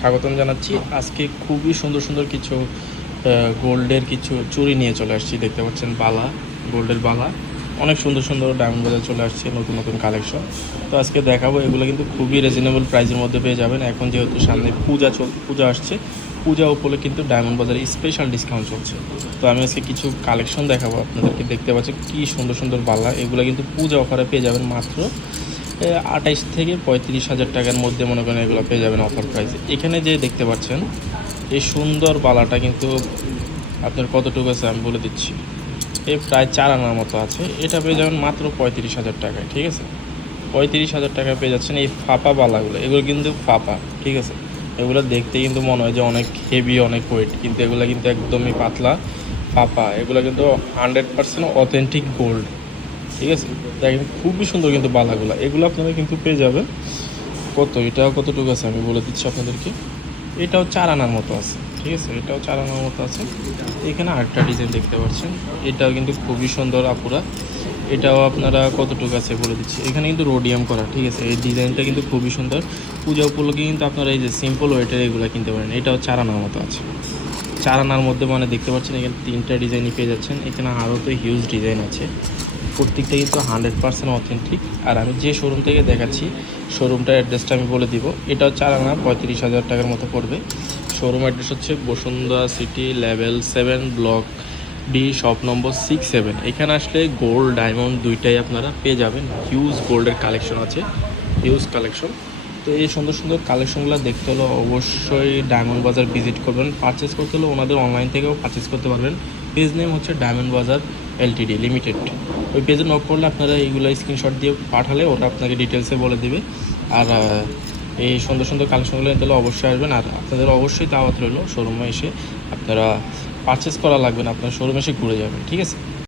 স্বাগতম জানাচ্ছি। আজকে খুবই সুন্দর সুন্দর কিছু গোল্ডের কিছু চুড়ি নিয়ে চলে আসছি। দেখতে পাচ্ছেন বালা, গোল্ডের বালা, অনেক সুন্দর সুন্দর ডায়মন্ড বাজার চলে আসছে নতুন নতুন কালেকশন। তো আজকে দেখাবো, এগুলো কিন্তু খুবই রিজনেবল প্রাইসের মধ্যে পেয়ে যাবেন। এখন যেহেতু সামনে পূজা আসছে, পূজা উপলক্ষে কিন্তু ডায়মন্ড বাজারে স্পেশাল ডিসকাউন্ট চলছে। তো আমি আজকে কিছু কালেকশন দেখাবো আপনাদেরকে। দেখতে পাচ্ছেন কী সুন্দর সুন্দর বালা, এগুলো কিন্তু পূজা অফারে পেয়ে যাবেন মাত্র 28 থেকে 35,000 টাকার মধ্যে মনে করেন এগুলো পেয়ে যাবেন অফার প্রাইসে। এখানে যে দেখতে পাচ্ছেন এই সুন্দর বালাটা কিন্তু আপনার কতটুকু আছে আমি বলে দিচ্ছি। প্রায় 4 আনার মতো আছে। এটা পেয়ে যাবেন মাত্র 35,000 টাকায়। ঠিক আছে, 35,000 টাকায় পেয়ে যাচ্ছেন এই ফাপা বালাগুলো। এগুলো কিন্তু ফাপা, ঠিক আছে। এগুলো দেখতে কিন্তু মনে হয় যে অনেক হেভি, অনেক ওয়েট, কিন্তু এগুলো কিন্তু একদমই পাতলা ফাপা। এগুলো কিন্তু 100% অথেন্টিক গোল্ড। ঠিক আছে, দেখেন খুবই সুন্দর কিন্তু বালাগুলো। এগুলো আপনারা কিন্তু পেয়ে যাবেন এটাও কতটুকু আছে আমি বলে দিচ্ছি আপনাদেরকে। এটাও 4 আনার মতো আছে। ঠিক আছে, এটাও 4 আনার মতো আছে। এখানে আরেকটা ডিজাইন দেখতে পাচ্ছেন, এটাও কিন্তু খুবই সুন্দর আপুরা। এটাও আপনারা কতটুকু আছে বলে দিচ্ছি। এখানে কিন্তু রোডিয়াম করা। ঠিক আছে, এই ডিজাইনটা কিন্তু খুবই সুন্দর। পূজা উপলক্ষে কিন্তু আপনারা এই যে সিম্পল ওয়েটের এগুলো কিনতে পারেন। এটাও 4 আনার মতো আছে। 4 আনার মধ্যে মানে দেখতে পাচ্ছেন এখানে 3টা ডিজাইনই পেয়ে যাচ্ছেন। এখানে আরও তো হিউজ ডিজাইন আছে, প্রত্যেকটা কিন্তু 100% অথেন্টিক। আর আমি যে শোরুম থেকে দেখাচ্ছি, শোরুমটার অ্যাড্রেসটা আমি বলে দিব। এটাও 4 আনা 35,000 টাকার মতো পড়বে। শোরুম অ্যাড্রেস হচ্ছে Bashundhara city level 7 block D shop number 67। এখানে আসলে গোল্ড ডায়মন্ড দুইটাই আপনারা পেয়ে যাবেন। হিউজ গোল্ডের কালেকশন আছে, হিউজ কালেকশন। তো এই সুন্দর সুন্দর কালেকশনগুলো দেখতে হলে অবশ্যই ডায়মন্ড বাজার ভিজিট করবেন। পারচেস করতে হলে ওনাদের অনলাইন থেকেও পারচেস করতে পারবেন। পেজ নেম হচ্ছে ডায়মন্ড বাজার এলটিডি লিমিটেড। ওই পেজে নক করলে আপনারা এইগুলো স্ক্রিনশট দিয়ে পাঠালে ওরা আপনাকে ডিটেলসে বলে দেবে। আর এই সুন্দর সুন্দর কালেকশনগুলো তাহলে অবশ্যই আসবেন। আর আপনাদের অবশ্যই দাওয়াত রইল, শোরুমে এসে আপনারা পারচেস করা লাগবে না, আপনার শোরুমে এসে ঘুরে যাবেন। ঠিক আছে।